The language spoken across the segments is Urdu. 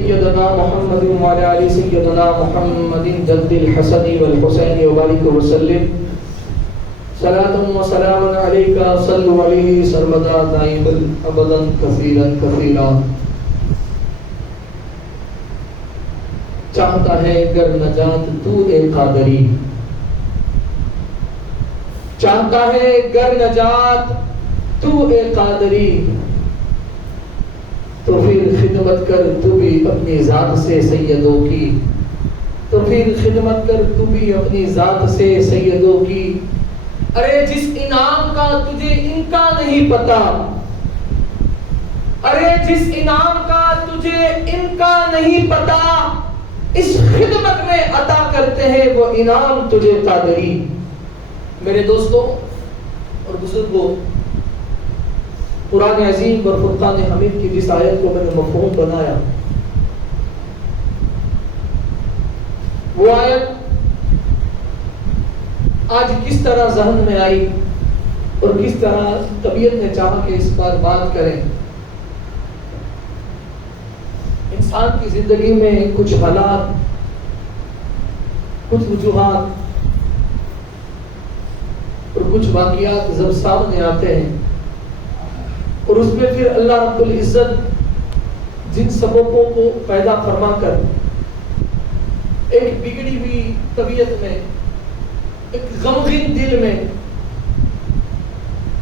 سيدنا محمد وعلى آل سيدنا محمد جد الحسن والحسين وبارك وسلم صلاة وسلام عليك صلوا عليه سرمدا دائما أبدا كثيرا كثيرا. چاہتا ہے گر نجات تو اے قادری، چاہتا ہے گر نجات تو اے قادری، تو پھر خدمت کر تو بھی اپنی ذات سے سیدوں کی، تو پھر خدمت کر تو بھی اپنی ذات سے سیدوں کی. ارے جس انعام کا تجھے ان کا نہیں پتا، ارے جس انعام کا تجھے ان کا نہیں پتا، اس خدمت میں عطا کرتے ہیں وہ انعام تجھے قادری. میرے دوستوں اور بزرگوں، قرآن عظیم اور فرقان حمید کی جس آیت کو میں نے مفہوم بنایا، وہ آیت آج کس طرح ذہن میں آئی اور کس طرح طبیعت نے چاہا کہ اس پر بات کریں. انسان کی زندگی میں کچھ حالات، کچھ وجوہات اور کچھ واقعات جب سامنے آتے ہیں اور اس میں پھر اللہ رب العزت جن سببوں کو پیدا فرما کر ایک بگڑی ہوئی طبیعت میں، ایک غمگین دل میں،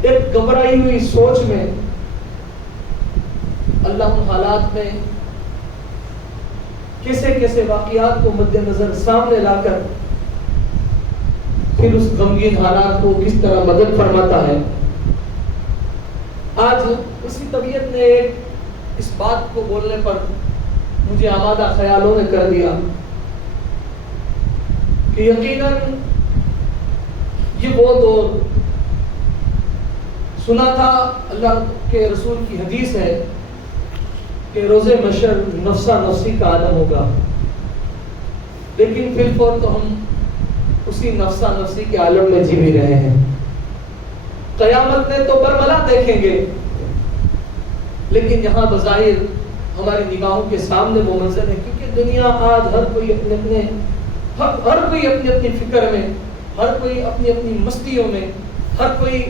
ایک گھبرائی ہوئی سوچ میں، اللہ ان حالات میں کیسے کیسے واقعات کو مد نظر سامنے لا کر پھر اس غمگین حالات کو کس طرح مدد فرماتا ہے. آج اسی طبیعت نے اس بات کو بولنے پر مجھے آمادہ خیالوں نے کر دیا کہ یقیناً یہ وہ دور سنا تھا، اللہ کے رسول کی حدیث ہے کہ روز محشر نفسا نفسی کا عالم ہوگا، لیکن پھر فور تو ہم اسی نفسا نفسی کے عالم میں جی بھی رہے ہیں. قیامت میں تو برملا دیکھیں گے، لیکن یہاں بظاہر ہماری نگاہوں کے سامنے وہ منظر ہے، کیونکہ دنیا آج ہر کوئی اپنے اپنی فکر میں، ہر کوئی اپنی اپنی مستیوں میں، ہر کوئی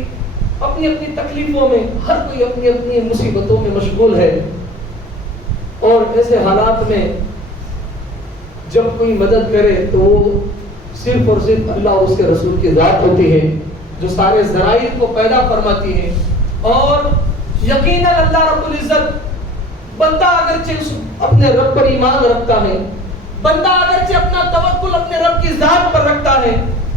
اپنی اپنی تکلیفوں میں، ہر کوئی اپنی اپنی مصیبتوں میں مشغول ہے. اور ایسے حالات میں جب کوئی مدد کرے تو وہ صرف اور صرف اللہ اور اس کے رسول کی ذات ہوتی ہے جو سارے ذرائع کو پیدا فرماتی ہے. اور یقیناً اللہ رب العزت بندہ اگرچہ اپنے رب پر ایمان رکھتا ہے، بندہ اگرچہ اپنا توکل اپنے رب کی ذات پر رکھتا ہے،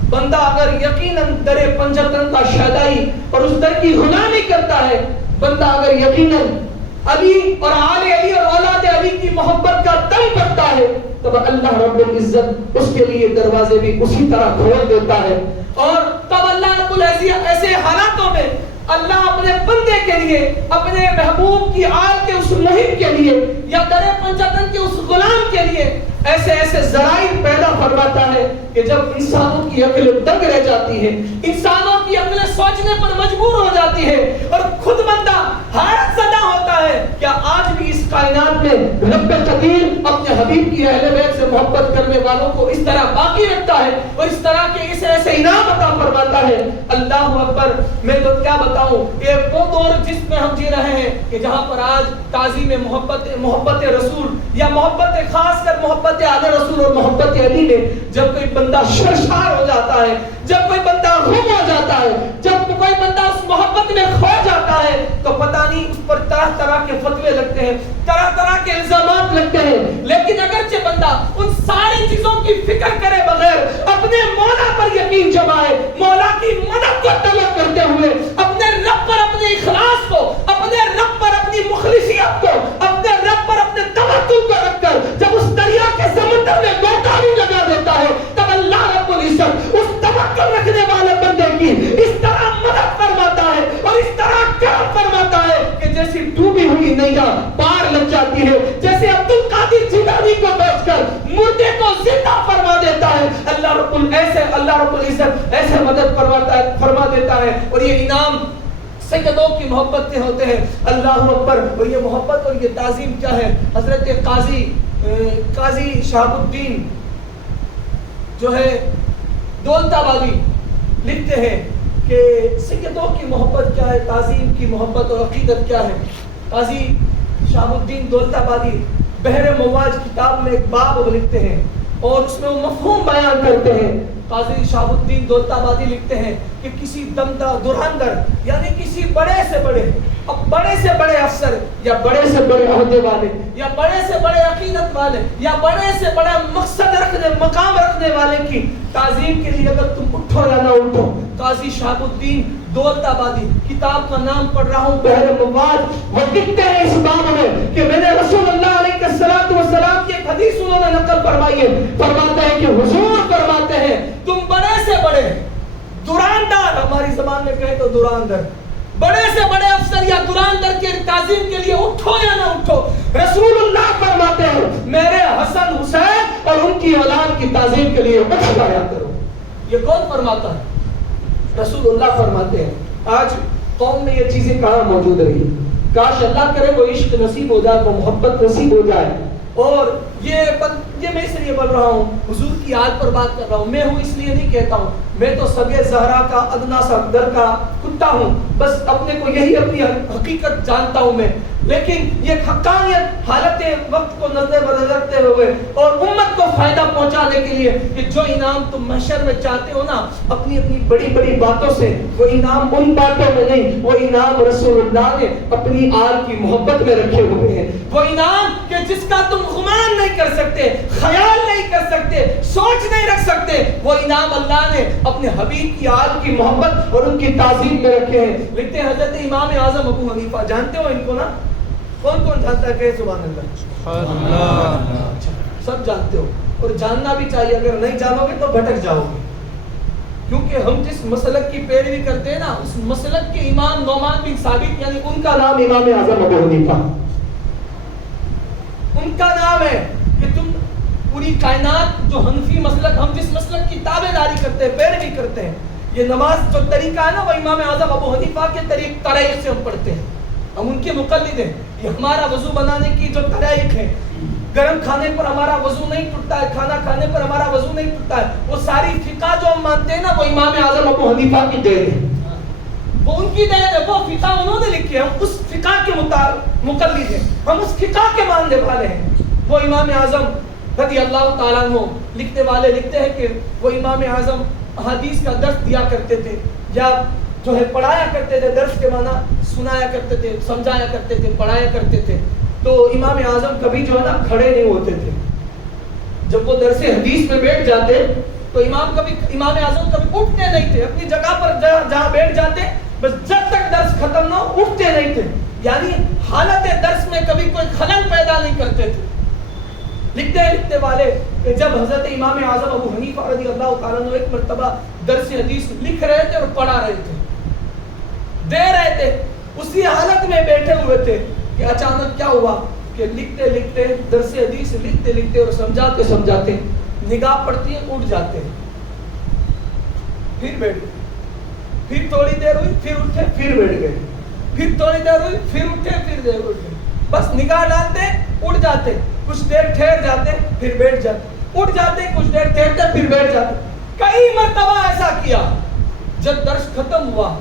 بندہ اگر یقیناً در پنجتن کا شیدائی اور اس در کی غلامی کرتا ہے، بندہ اگر یقیناً علی اور آل علی اور اولاد علی کی محبت کا تن کرتا ہے، تب اللہ رب العزت اس کے لیے دروازے بھی اسی طرح کھول دیتا ہے. اور تب اللہ رب العزت ایسے حالاتوں میں اللہ اپنے بندے کے لیے، اپنے محبوب کی آل کے اس مہم کے لیے یا در پنجتن کے اس غلام کے لیے ایسے ایسے ذرائع پیدا فرماتا ہے کہ جب انسانوں کی عقل دنگ رہ جاتی ہے، انسانوں کی عقل سوچنے پر مجبور ہو جاتی ہے اور خود بندہ حیرت زدہ ہوتا ہے، کیا آج بھی اس کائنات میں رب قدیر اپنے حبیب کی اہل بیت سے محبت کرنے والوں کو اس طرح باقی رکھتا ہے اور اس طرح کے ایسے ایسے انعام عطا فرماتا ہے. اللہ اکبر. میں تو کیا بتاؤں، یہ وہ دور جس میں ہم جی رہے ہیں کہ جہاں پر آج تعظیم محبت رسول یا محبت خاص کر محبت آل رسول اور محبت علی میں جب کوئی بندہ شرشار ہو جاتا ہے، جب کوئی بندہ غم ہو جاتا ہے، جب کوئی بندہ اس محبت میں کھو جاتا ہے، تو پتہ نہیں اس پر طرح طرح کے فتوے لگتے ہیں، طرح طرح کے الزامات لگتے ہیں. لیکن اگرچہ بندہ ان ساری چیزوں کی فکر کرے بغیر اپنے مولا پر یقین جمائے، مولا کی مدد کو طلب کرتے ہوئے اپنے رب پر اپنے اخلاص کو، اپنے رب پر اپنی مخلصیت کو، اپنے رب پر اپنے توکل کو رکھ کر جب اس دریا کے سمندر میں گوتاری لگا دیتا ہے، تب اللہ رب العزت اس توکل رکھنے والے بندے کی اس طرح مدد فرماتا ہے اور اس طرح کرم فرماتا ہے کہ جیسی ڈوبی ہوئی نیا پار لگ جاتی ہے، جیسے عبد القادر جیلانی کو بیچ کر مردے کو زندہ فرما دیتا ہے. اللہ رب العزت ایسے مدد فرما دیتا ہے. اور یہ انعام سیدوں کی محبت کے ہوتے ہیں. اللہ اکبر. اور یہ محبت اور یہ تعظیم کیا ہے؟ حضرت قاضی قاضی شہاب الدین جو ہے دولت آبادی لکھتے ہیں کہ سیدوں کی محبت کیا ہے، تعظیم کی محبت اور عقیدت کیا ہے. قاضی شہاب الدین دولت آبادی بحر مواج کتاب میں ایک باب لکھتے ہیں اور اس میں وہ مفہوم بیان کرتے ہیں. قاضی شہاب الدین دولت آبادی لکھتے ہیں کہ کسی دھرندر یعنی کسی بڑے سے بڑے افسر یا بڑے سے بڑے عہدے والے یا بڑے سے بڑے عقیدت والے یا بڑے سے بڑا مقام رکھنے والے کی تعظیم کے لیے اگر تم اٹھو یا نہ اٹھو. قاضی شہاب الدین دولت آبادی، کتاب کا نام پڑھ رہا ہوں بحر مواج، وہ لکھتے ہیں اس باب میں کہ میں نے رسول اللہ علیہ السلام کی ایک حدیث انہوں نے نقل فرمائی ہے. فرماتے ہیں کہ حضور فرماتے ہیں تم بڑے سے بڑے دراندار، ہماری زبان میں کہیں تو دراندر، بڑے سے بڑے افسر یا دراندر کے تعظیم کے لیے اٹھو یا نہ اٹھو. رسول اللہ فرماتے ہیں میرے حسن حسین اور ان کی اولاد کی تعظیم کے لیے اٹھ جایا کرو. یہ کون فرماتا ہے؟ رسول اللہ فرماتے ہیں. آج قوم میں یہ چیزیں کہاں موجود رہی؟ کاش اللہ کرے وہ عشق نصیب ہو جائے، وہ محبت نصیب ہو جائے. اور یہ میں اس لیے بول رہا ہوں، حضور کی آل پر بات کر رہا ہوں. میں ہوں اس لیے نہیں کہتا ہوں، میں تو سگے زہرا کا ادنا سا در کا کتا ہوں، بس اپنے کو یہی اپنی حقیقت جانتا ہوں میں. لیکن یہ حقانیت حالت وقت کو نظر رکھتے ہوئے اور امت کو فائدہ پہنچانے کے لیے کہ جو انعام تم محشر میں چاہتے ہو نا اپنی بڑی بڑی باتوں سے، وہ انعام ان باتوں میں نہیں، وہ انعام رسول اللہ نے اپنی آل کی محبت میں رکھے ہوئے ہیں. وہ انعام کہ جس کا تم گمان نہیں کر سکتے، خیال نہیں کر سکتے، سوچ نہیں رکھ سکتے، وہ انعام اللہ نے اپنے حبیب کی آل کی محبت اور ان کی تعظیم میں رکھے ہیں. لکھتے ہیں حضرت امام اعظم ابو حنیفہ، جانتے ہو ان کو نا؟ کون جانتا ہے کہ سبحان اللہ؟ سب جانتے ہو اور جاننا بھی چاہیے. اگر نہیں جانو گے تو بھٹک جاؤ گے، کیونکہ ہم جس مسلک کی پیروی کرتے ہیں نا اس مسلک کے امام نعمان بن ثابت یعنی ان کا نام امام اعظم ابو حنیفہ، ان کا نام ہے کہ تم پوری کائنات جو حنفی مسلک، ہم جس مسلک کی تابع داری کرتے ہیں، پیروی کرتے ہیں، یہ نماز جو طریقہ ہے نا وہ امام اعظم ابو حنیفہ کے طریق سے ہم پڑھتے ہیں، ہم ان کے مقلد ہیں. یہ ہمارا وضو بنانے کی جو طریق ہے، گرم کھانے پر ہمارا وضو نہیں ٹوٹتا ہے، کھانا کھانے پر ہمارا وضو نہیں ٹوٹتا ہے، وہ ساری فقہ جو ہم مانتے ہیں نا وہ امام اعظم ابو حنیفہ کی دین ہے، وہ ان کی دین ہے، وہ فقہ انہوں نے لکھی ہے، ہم اس فقہ کے مقلد ہیں، ہم اس فقہ کے ماننے والے ہیں. وہ امام اعظم رضی اللہ تعالیٰ عنہ لکھنے والے لکھتے ہیں کہ وہ امام اعظم حدیث کا درس دیا کرتے تھے یا جو ہے پڑھایا کرتے تھے. درس کے معنی سنایا کرتے تھے، سمجھایا کرتے تھے، پڑھایا کرتے تھے. تو امام اعظم کبھی جو ہے نا کھڑے نہیں ہوتے تھے. جب وہ درس حدیث میں بیٹھ جاتے تو امام اعظم کبھی اٹھتے نہیں تھے، اپنی جگہ پر جہاں بیٹھ جاتے بس جب تک درس ختم نہ ہو اٹھتے نہیں تھے، یعنی حالت درس میں کبھی کوئی خلل پیدا نہیں کرتے تھے. لکھتے والے کہ جب حضرت امام اعظم ابو حنیفہ رضی اللہ تعالیٰ عنہ ایک مرتبہ درس حدیث لکھ رہے تھے اور پڑھا رہے تھے، دے رہے تھے، اسی حالت میں بیٹھے ہوئے تھے کہ اچانک کیا ہوا کہ لکھتے درس حدیث لکھتے اور سمجھاتے نگاہ پڑتی ہے، اٹھ جاتے ہیں، پھر بیٹھ گئے، پھر تھوڑی دیر ہوئی، پھر اٹھے، پھر بیٹھ گئے، پھر تھوڑی دیر ہوئی، پھر اٹھے، پھر اٹھ گئے، بس نگاہ ڈالتے اٹھ جاتے، کچھ دیر ٹھہر جاتے پھر بیٹھ جاتے، اٹھ جاتے کچھ دیر ٹھہرتے پھر بیٹھ جاتے. کئی مرتبہ ایسا کیا. جب درس ختم ہوا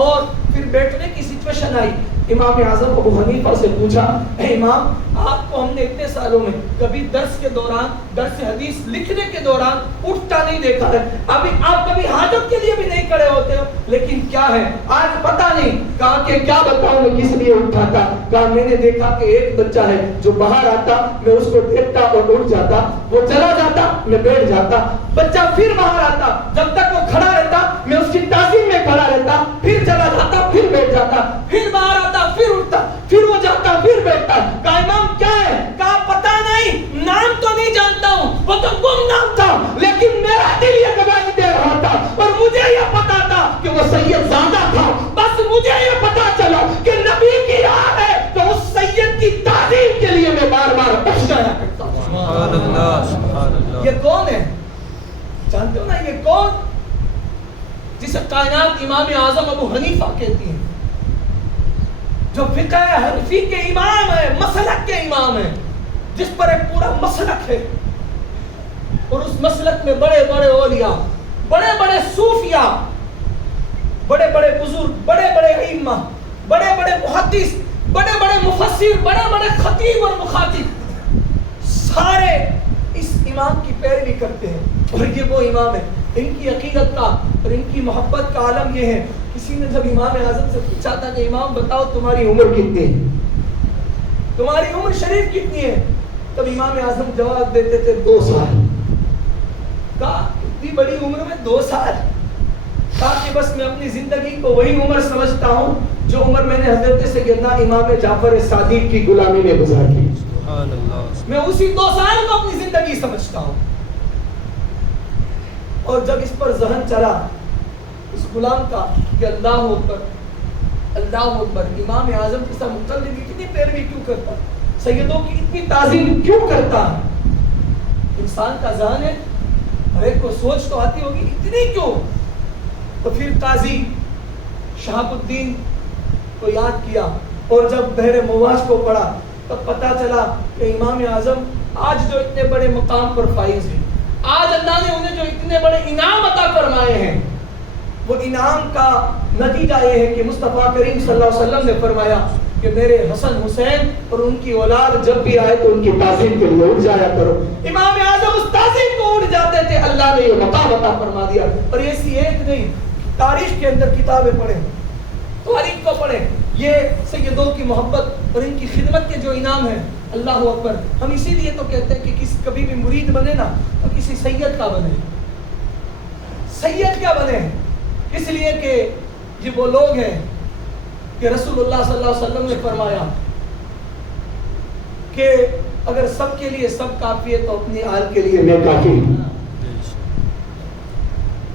اور پھر بیٹھنے کی سچویشن آئی، امام اعظم ابو حنیفہ سے پوچھا، اے امام آپ کو ہم نے اتنے سالوں میں کبھی درس کے دوران، درس حدیث لکھنے کے دوران اٹھتا نہیں دیکھا ہے، ابھی آپ کبھی حاجت کے لیے بھی نہیں کھڑے ہوتے ہو، لیکن کیا ہے آج پتہ نہیں. کہا کہ کیا بتاؤں میں کس لیے اٹھا تھا. کہا میں نے دیکھا کہ ایک بچہ ہے جو باہر آتا، میں اس کو دیکھتا اور اٹھ جاتا، وہ چلا جاتا میں بیٹھ جاتا، بچہ پھر باہر آتا، جب تک وہ کھڑا رہتا میں اس کی تعظیم میں کھڑا رہتا، پھر چلا جاتا پھر بیٹھ جاتا، پھر باہر آتا پھر اٹھتا، پھر وہ جاتا پھر بیٹھتا. کہا امام کیا ہے؟ کہا پتہ نہیں، نام تو نہیں جانتا ہوں، وہ تو گم نام تھا، لیکن میرا دل یہ گواہی دے رہا تھا اور مجھے یہ پتا تھا کہ وہ سید زادہ تھا. بس مجھے یہ پتا چلا کہ نبی کی راہ ہے تو اس سید کی تعظیم کے لیے میں بار بار اٹھ جایا کرتا ہوں. سبحان اللہ سبحان اللہ. یہ کون ہے جانتے ہو نا؟ یہ کون؟ جسے کائنات امام اعظم ابو حنیفہ کہتی ہیں، جو فقہ حنفی کے امام ہے، مسلک کے امام ہے. جس پر ایک پورا مسلک ہے، اور اس مسلک میں بڑے بڑے اولیاء، بڑے بڑے صوفیاء، بڑے بڑے بزرگ، بڑے بڑے ائمہ، بڑے بڑے محدث، بڑے بڑے مفسر، بڑے بڑے خطیب اور مخاطب، سارے اس امام کی پیروی کرتے ہیں. اور یہ وہ امام ہے. ان کی عقیدت کا اور ان کی محبت کا عالم یہ ہے. کسی نے جب امام اعظم سے پوچھا تھا کہ امام بتاؤ تمہاری عمر کتنی ہے، تمہاری عمر شریف کتنی ہے، تب امام اعظم جواب دیتے تھے 2 سال. کہا اتنی بڑی عمر میں 2 سال؟ کہا کہ بس میں اپنی زندگی کو وہی عمر سمجھتا ہوں جو عمر میں نے حضرت سیدنا امام جعفر صادق کی غلامی میں گزاری. میں اسی 2 سال کو اپنی زندگی سمجھتا ہوں. اور جب اس پر ذہن چلا اس غلام کا کہ اللہ اکبر، اللہ اکبر، امام اعظم کے ساتھ مقلد اتنی پیروی کیوں کرتا، سیدوں کی اتنی تعظیم کیوں کرتا، انسان کا ذہن ہے، ہر ایک کو سوچ تو آتی ہوگی اتنی کیوں. تو پھر قاضی شہاب الدین کو یاد کیا، اور جب بحر مواج کو پڑھا تب پتا چلا کہ امام اعظم آج جو اتنے بڑے مقام پر فائز ہیں، آج اللہ نے انہیں جو اتنے بڑے انعام عطا فرمائے ہیں، وہ انعام کا نتیجہ یہ ہے کہ مصطفیٰ کریم صلی اللہ علیہ وسلم نے فرمایا کہ میرے حسن حسین اور ان کی اولاد جب بھی آئے تو ان کی تعظیم کے لیے اٹھ جایا کرو. امام اعظم اس تعظیم کو اٹھ جاتے تھے. اللہ نے یہ مقام عطا فرما دیا. اور ایسی ایک نہیں، تاریخ کے اندر کتابیں پڑھیں، تاریخ کو پڑھیں، یہ سیدوں کی محبت اور ان کی خدمت کے جو انعام ہیں. اللہ اکبر. ہم اسی لیے تو کہتے ہیں کہ کبھی بھی مرید بنے نا تو کسی سید کا بنے. سید کیا بنے؟ اس لیے کہ یہ وہ لوگ ہیں کہ رسول اللہ صلی اللہ علیہ وسلم نے فرمایا کہ اگر سب کے لیے سب کافی ہے تو اپنی آل کے لیے میں کافی ہوں.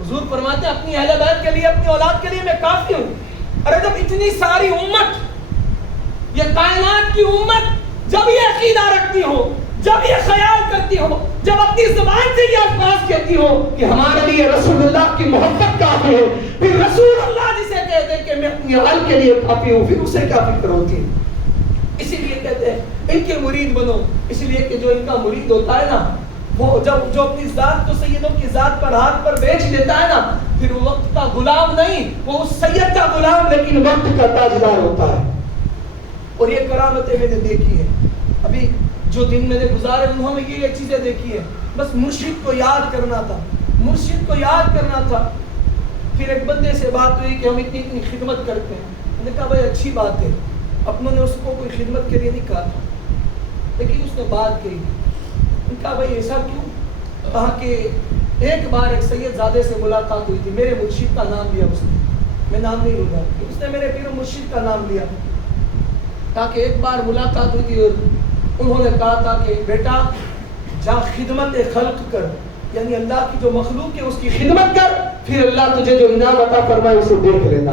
حضور فرماتے ہیں اپنی اہل بیت کے لیے، اپنی اولاد کے لیے میں کافی ہوں. ارے جب اتنی ساری امت، یہ کائنات کی امت جب یہ عقیدہ رکھتی ہو، جب یہ خیال کرتی ہو، جب اپنی زبان سے یہ الفاظ کہتی ہو کہ ہمارے لیے رسول اللہ کی محبت کافی ہے، پھر رسول اللہ جسے کہتے ہیں کہ میں اپنی آل کے لیے کافی ہوں، پھر اسے کیا فکر ہوتی ہے. اسی لیے کہتے ہیں ان کے مرید بنو. اس لیے کہ جو ان کا مرید ہوتا ہے نا، وہ جب جو اپنی ذات کو سیدوں کی ذات پر ہاتھ پر بیچ دیتا ہے نا، پھر وہ وقت کا غلام نہیں، وہ اس سید کا غلام لیکن وقت کا تاجدار ہوتا ہے. اور یہ کرامتیں میں نے دیکھی ہیں. ابھی جو دن میں نے گزارے انہوں میں یہ چیزیں دیکھی ہیں. بس مرشد کو یاد کرنا تھا، مرشد کو یاد کرنا تھا. پھر ایک بندے سے بات ہوئی کہ ہم اتنی خدمت کرتے ہیں. میں نے کہا بھائی اچھی بات ہے، اپنوں نے اس کو کوئی خدمت کے لیے نہیں کہا تھا، لیکن اس نے بات کہی. میں نے کہا بھائی ایسا کیوں؟ کہا کہ ایک بار ایک سید زادے سے ملاقات ہوئی تھی، میرے مرشد کا نام لیا اس نے، میں نام نہیں لوں گا، اس نے میرے پیر مرشد کا نام لیا. تاکہ ایک بار ملاقات ہوئی تھی اور انہوں نے کہا تھا کہ بیٹا جا خدمت خلق کر، یعنی اللہ کی جو مخلوق ہے اس کی خدمت کر، پھر اللہ تجھے جو انعام عطا فرمائے اسے دیکھ لینا.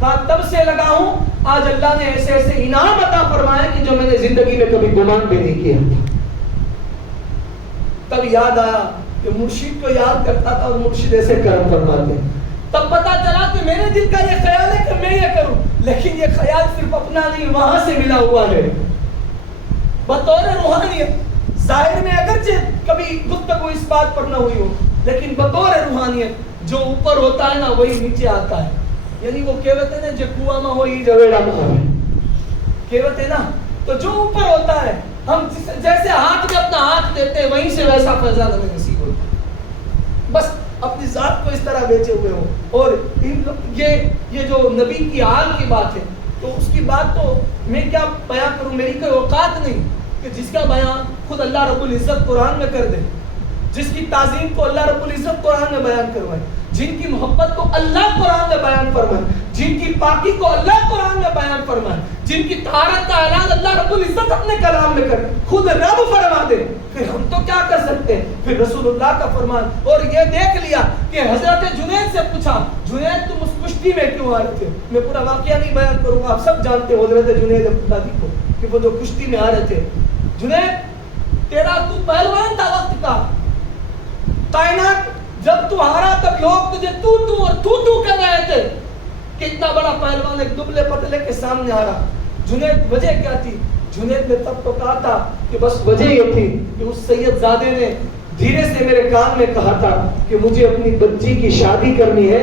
کہا تب سے لگا ہوں، آج اللہ نے ایسے ایسے انعام عطا فرمائے کہ جو میں نے زندگی میں کبھی گمان بھی نہیں کیا. تب یاد آیا کہ مرشد کو یاد کرتا تھا اور مرشد ایسے کرم فرماتے. تب پتا چلا کہ میرے دل کا یہ خیال ہے کہ میں یہ کروں، لیکن یہ خیال صرف اپنا نہیں، وہاں سے ملا ہوا ہے بطور روحانیت. ظاہر میں اگرچہ کبھی گفتگو اس بات پر نہ ہوئی ہو، لیکن بطور روحانیت جو اوپر ہوتا ہے نا وہی نیچے آتا ہے. یعنی وہ کہوت ہے نا جو کنواں میں ہوئی جویڑا میں کہوت ہے نا، تو جو اوپر ہوتا ہے ہم جیسے ہاتھ میں اپنا ہاتھ دیتے ہیں وہیں سے ویسا فیضان ہمیں نصیب ہوتا ہے. بس اپنی ذات کو اس طرح بیچے ہوئے ہو. اور یہ جو نبی کی حال کی بات ہے تو اس کی بات تو میں کیا بیان کروں، میری کوئی اوقات نہیں کہ جس کا بیان خود اللہ رب العزت قرآن میں کر دے، جس کی تعظیم کو اللہ رب العزت قرآن میں بیان کروائے، جن کی محبت کو اللہ قرآن میں بیان فرمائے، جن کی پاکی کو اللہ قرآن میں بیان فرمائے، جن کی طہارت کا اعلان اللہ رب العزت اپنے کلام میں کرے، خود رب فرما دے. پھر ہم تو کیا کر سکتے ہیں؟ پھر رسول اللہ کا فرمان. اور یہ دیکھ لیا کہ حضرت جنید سے پوچھا جنید تم اس کشتی میں کیوں آ رہے تھے؟ میں پورا واقعہ نہیں بیان کروں گا، آپ سب جانتے ہو حضرت جنید بغدادی کو کہ وہ جو کشتی میں آ رہے تھے. جنید تیرا تو پہلوان تھا وقت کا، کائنات جب تو ہارا تب لوگ تجھے تو اور تو کر رہے تھے کہ اتنا بڑا پہلوان ایک دبلے پتلے کے سامنے ہارا. جنید وجہ کیا تھی؟ جنید نے تب تو کہا تھا کہ بس وجہ یہ تھی کہ اس سید زادے نے دھیرے سے میرے کان میں کہا تھا کہ مجھے اپنی بچی کی شادی کرنی ہے،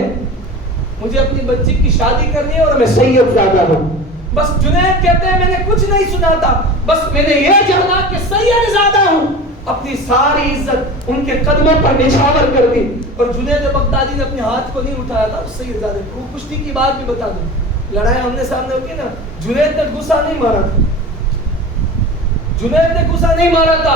مجھے اپنی بچی کی شادی کرنی ہے اور میں سید زادہ ہوں۔ بس جنید کہتے ہیں میں نے کچھ نہیں سنا تھا، بس میں نے یہ جانا کہ سید زادہ ہوں، اپنی ساری عزت ان کے قدموں پر نچھاور کر دی۔ اور جنید بغدادی نے اپنے ہاتھ کو نہیں اٹھایا تھا اس سید زادے کو۔ وہ کشتی کی بات بھی بتا دوں، لڑائی آمنے سامنے ہوتی نا، جنید نے غصہ نہیں مارا تھا، جنید نے غصہ نہیں مارا تھا،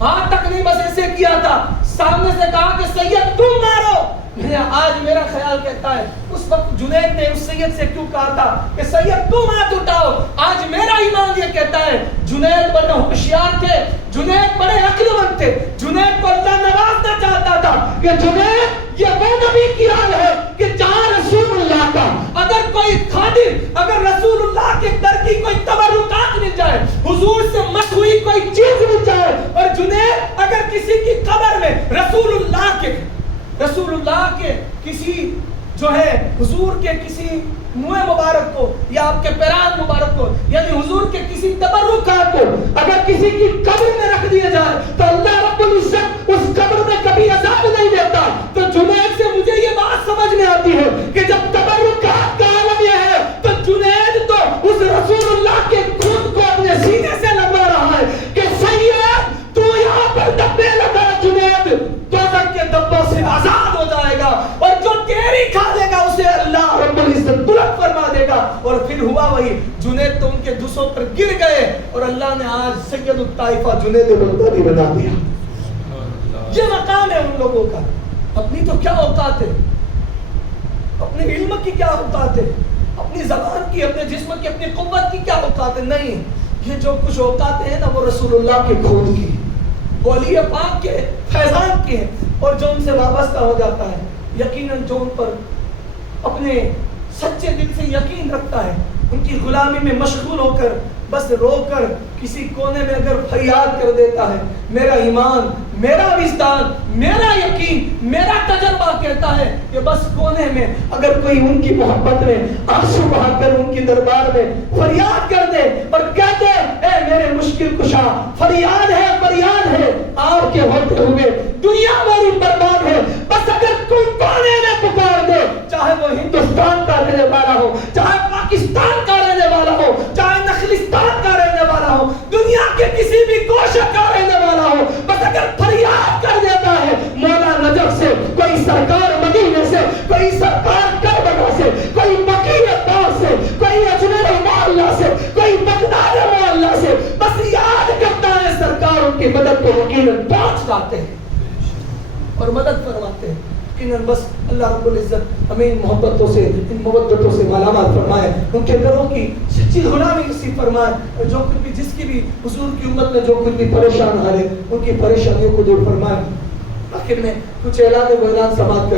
ہاتھ تک نہیں، بس ایسے کیا تھا، سامنے سے کہا کہ سید تم مارو۔ آج میرا خیال کہتا ہے اس وقت جنید نے اس سید سے کیوں کہا تھا کہ سید تم ہاتھ اٹھاؤ؟ آج میرا ایمان یہ کہتا ہے جنید بڑے ہوشیار تھے، جنید بڑے عقل مند تھے، جنید کو اللہ نوازنا چاہتا تھا کہ جنید یہ وہ نبی کی حال ہے کہ جہاں رسول اللہ کا اگر کوئی خادم، اگر رسول اللہ کے در کی کوئی تبرکات مل جائے، حضور سے مشہوری کوئی چیز مل جائے، اور جنید اگر کسی کی قبر میں رسول اللہ کے کسی جو ہے حضور کے کسی منہ مبارک کو یا آپ کے پیران مبارک کو، یعنی حضور کے کسی تبرکات کو اگر کسی کی قبر میں رکھ دیا جائے تو اللہ رب العزت اس قبر میں کبھی عذاب نہیں دیتا۔ تو جنید سے مجھے یہ بات سمجھ میں آتی ہے کہ جب تبرکات کا عالم یہ ہے تو جنید تو اس رسول اللہ کے خون کو اپنے سینے سے لگا رہا ہے کہ سید تو یہاں پر دبے لگا، جنید دوزخ کے دبوں سے آزاد ہو جائے گا، اور جو تیری کھا لے گا اسے اللہ رب العزت بلند فرما دے گا۔ اور پھر ہوا وہی، جنید تو ان کے دسوں پر گر گئے اور اللہ نے آج سید الطائفہ جنید بغدادی بنا دیا۔ یہ مقام ہے ان لوگوں کا۔ اپنی تو کیا اوقات ہے، اپنے علم کی کیا اوقات ہے، اپنی زبان کی، اپنے جسم کی، اپنی قوت کی کیا اوقات ہے؟ نہیں، یہ جو کچھ اوقات ہیں نا وہ رسول اللہ کے خون کی، وہ علی پاک کے فیضان کے ہیں، اور جو ان سے وابستہ ہو جاتا ہے یقیناً جو ان پر اپنے سچے دل سے یقین رکھتا ہے، ان کی غلامی میں مشغول ہو کر بس رو کر کسی کونے میں اگر فریاد کر دیتا ہے، میرا ایمان، میرا وجدان، میرا یقین، میرا تجربہ کہتا ہے کہ بس کونے میں اگر کوئی ان کی محبت میں آنسو بہا کر ان کی دربار میں فریاد کر دے اور کہہ دے اے میرے مشکل کشا، فریاد ہے آپ کے ہوتے ہوئے دنیا میری برباد ہے، بس اگر کوئی کونے میں پکار دے، چاہے وہ ہندوستان کا رہنے والا ہو، چاہے پاکستان کا رہنے والا ہو، چاہے نخلستان کا رہنے والا ہو، دنیا کے کسی بھی گوشے کا رہنے والا ہو، بس اگر فریاد کر دیتا ہے مولا نجف سے، کوئی سرکار مدینے سے، کوئی سرکار کربلا سے، کوئی بقیع طور سے، کوئی اجمیر معلیٰ سے، کوئی بغداد معلیٰ سے، بس یاد کرتا ہے سرکار ان کی مدد کو یقیناً پہنچ جاتے ہیں اور مدد فرماتے ہیں۔ یقیناً بس اللہ رب العزت ہمیں ان محبتوں سے، ان مودتوں سے مالا مال فرمائے، ان کے گھروں کی سچی غلامی نصیب فرمائے، اور جو کچھ بھی جس کی بھی حضور کی امت میں جو کچھ بھی پریشان حال ہے ان کی پریشانیوں کو دور فرمائے۔ آخر میں کچھ اعلان و اعلان سماعت کر